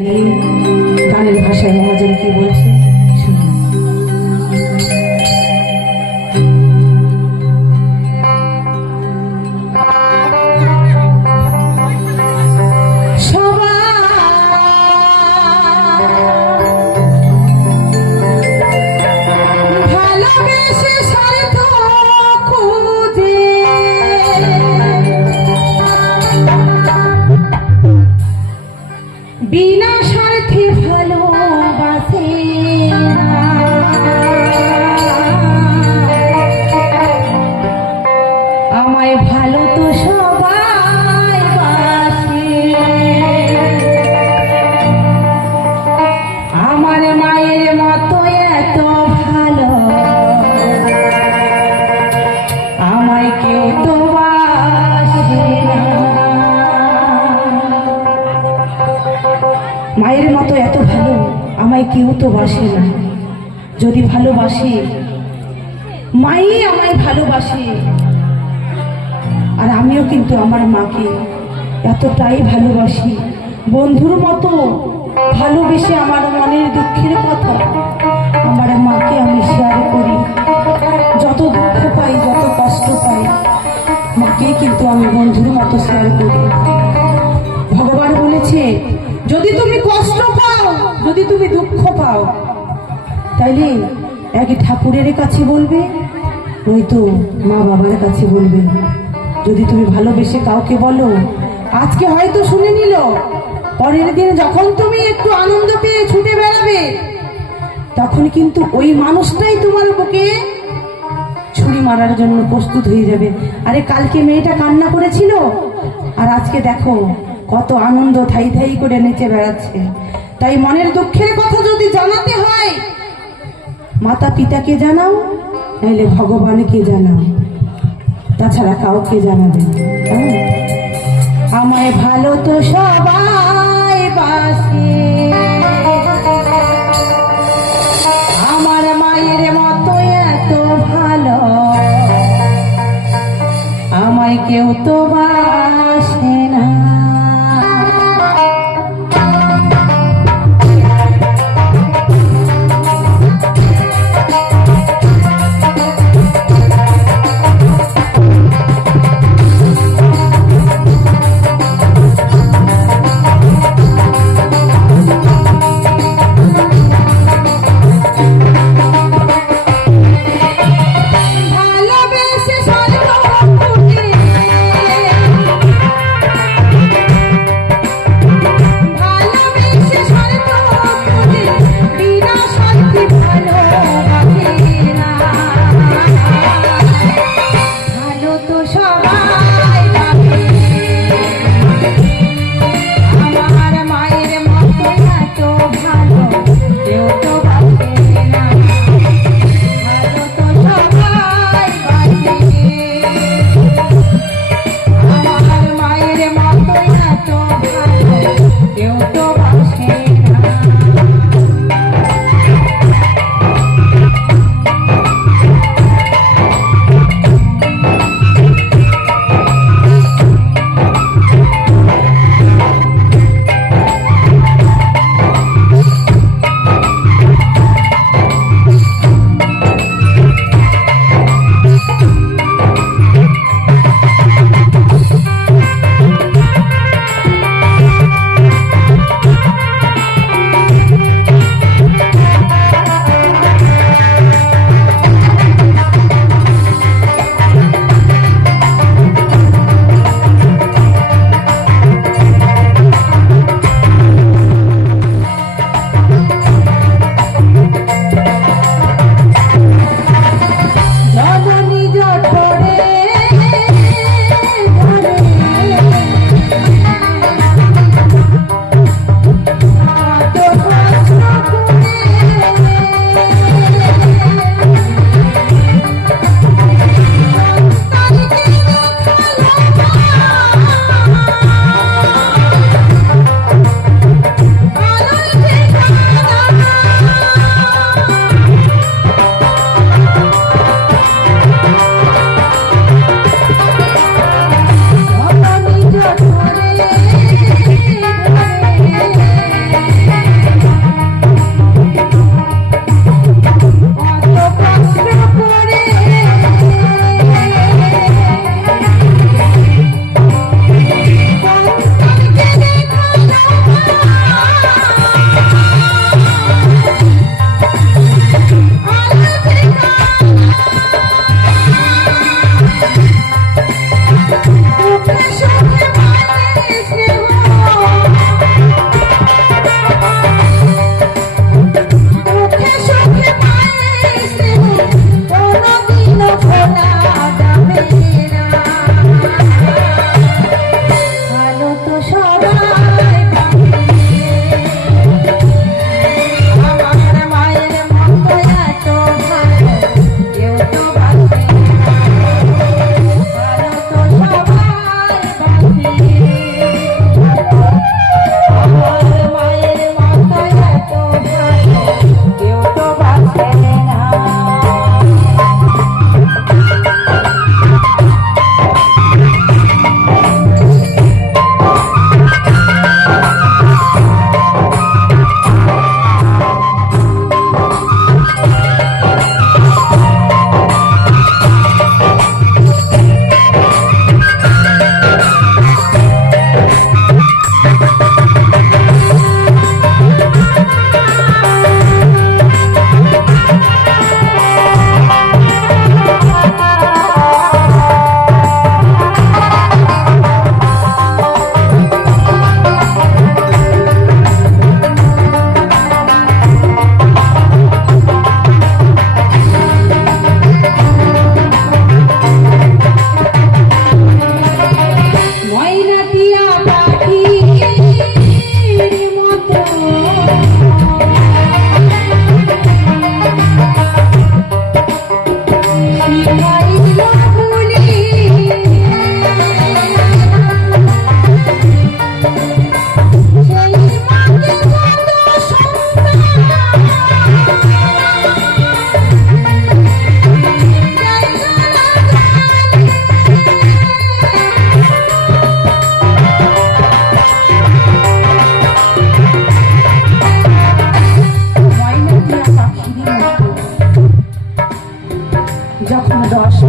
গানের ভাষায় মহাজন কি বলছে শুনুন। বিনা স্বার্থে ভালোবাসে আমায় ভালো তো সবাই বাসে আমার মায়ের মতো এত ভালো আমায় কেউ তো বাসে না। মায়ের মতো এত ভালো আমায় কেউ তো বাসে না। যদি ভালোবাসে মাই আমায় ভালোবাসে, আর আমিও কিন্তু আমার মাকে এতটাই ভালোবাসি, বন্ধুর মতো ভালোবেসে আমার মনের দুঃখের কথা আমার মাকে আমি শেয়ার করি। যত দুঃখ পাই, যত কষ্ট পাই, মাকে কিন্তু আমি বন্ধুর মতো শেয়ার করি। ভগবান বলেছে, যদি তুমি কষ্ট পাও, যদি তুমি দুঃখ পাও, তাইলে এক ঠাকুরের কাছে বলবে, নয়তো মা বাবার কাছে বলবে। যদি তুমি ভালোবেসে কাউকে বলো, আজকে হয়তো শুনে নিল, পরের দিন যখন তুমি একটু আনন্দ পেয়ে ছুটে বেড়াবে, তখন কিন্তু ওই মানুষটাই তোমার বুকে ছুরি মারার জন্য প্রস্তুত হয়ে যাবে। আরে কালকে মেয়েটা কান্না করেছিল, আর আজকে দেখো কত আনন্দ থাই থাই করে নেচে বেড়াচ্ছে। তাই মনের দুঃখের কথা যদি জানাতে হয়, মাতা পিতাকে জানাও, নাইলে ভগবানকে জানাও, তাছাড়া কাউকে জানাবে। আমায় ভালো তো সবাই বাসে আমার মায়ের মতো এত ভালো আমায় কেউ তো বাসে না।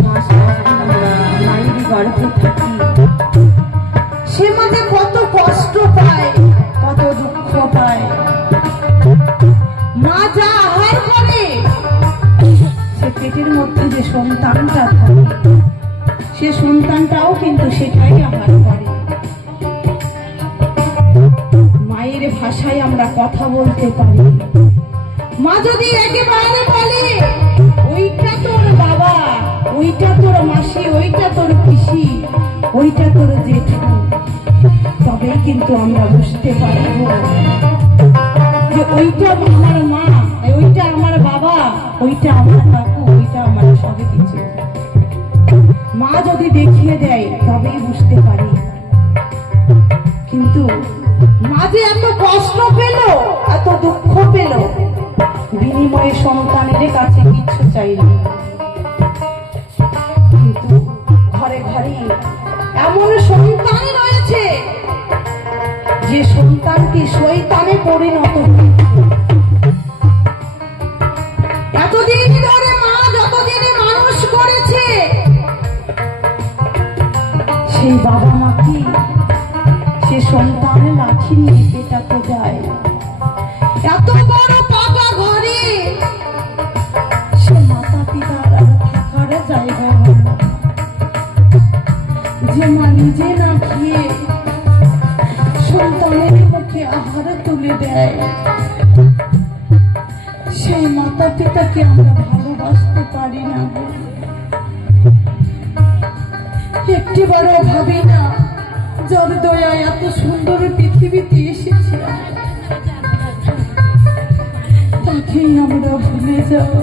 মাস আমরা মায়ের গর্ভে থাকি, সে মাঝে কত কষ্ট পায়, কত দুঃখ পায়। মা যা আহার করে, সে পেটের মধ্যে যে সন্তানটা থাকে, সে সন্তানটাও কিন্তু সেটাই আহার করে। মায়ের ভাষায় আমরা কথা বলতে পারি। মা যদি একেবারে বলে ওইটা তোর বাবা, ওইটা তোর মাসি, ওইটা তোর পিসি, ওইটা তোর জেঠু, তবেই কিন্তু আমরা বুঝতে পারব যে ওইটা আমার মা, ওইটা আমার বাবা, ওইটা আমার কাকু, ওইটা আমার সবে কিছু। মা যদি দেখিয়ে দেয় তবেই বুঝতে পারি। কিন্তু মা যে এত কষ্ট পেল, এত দুঃখ পেল, বিনিময়ে সন্তানের কাছে কিচ্ছু চাইল। কিন্তু ঘরে ঘরে এমন সন্তান রয়েছে যে সন্তানটি শয়তানে পরিণত হয়েছে। এতদিন ধরে মা যতদিন মানুষ করেছে, সেই বাবা মা কি সে সন্তান লাঠি নিয়ে পেটাতে যায়। এত বড় পাকা ঘরে সে মাতা পিতার আর থাকার জায়গা হয় না। যে মা নিজে না খেয়ে সন্তানের মুখে আহার তুলে দেয়, সেই মাতা পিতাকে আমরা ভালোবাসতে পারি না। একটিবারও ভাবি না যার দয়া এত সুন্দর পৃথিবীতে এসেছি তাকেই আমরা ভুলে যাও।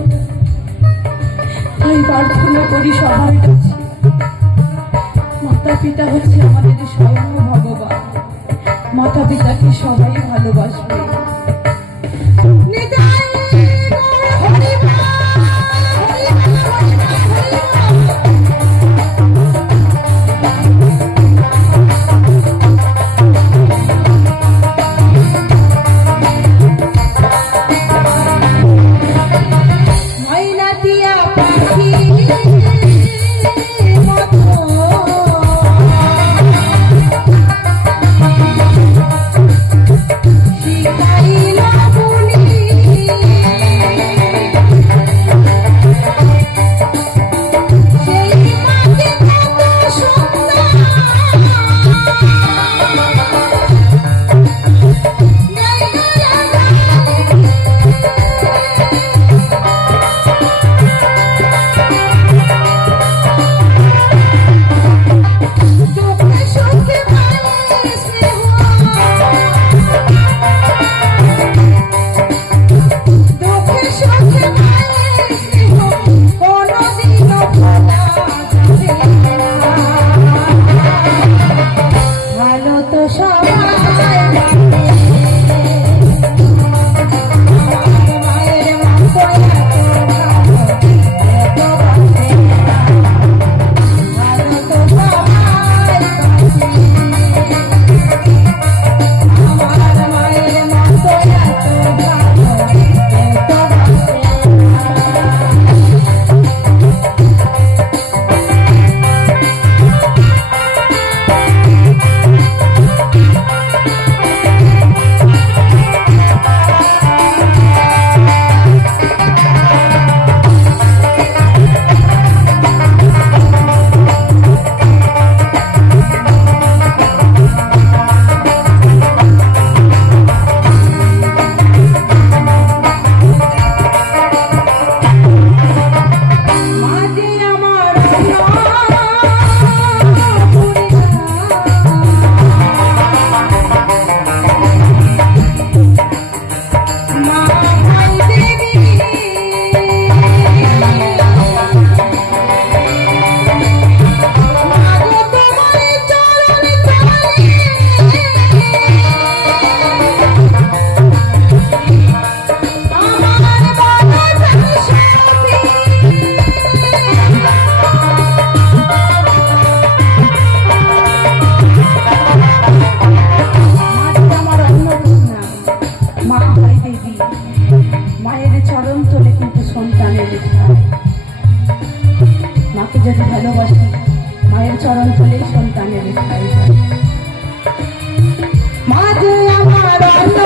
তাই প্রার্থনা করি সবার কাছে, মাতা পিতা হচ্ছে আমাদের স্বয়ং ভগবান। মাতা পিতাকে সবাই ভালোবাসবে। মাকে মাকে যদি ভালোবাসি, মায়ের চরণ তলেই সন্তানের স্থায়ী হয়। মা যে আমার অন্ন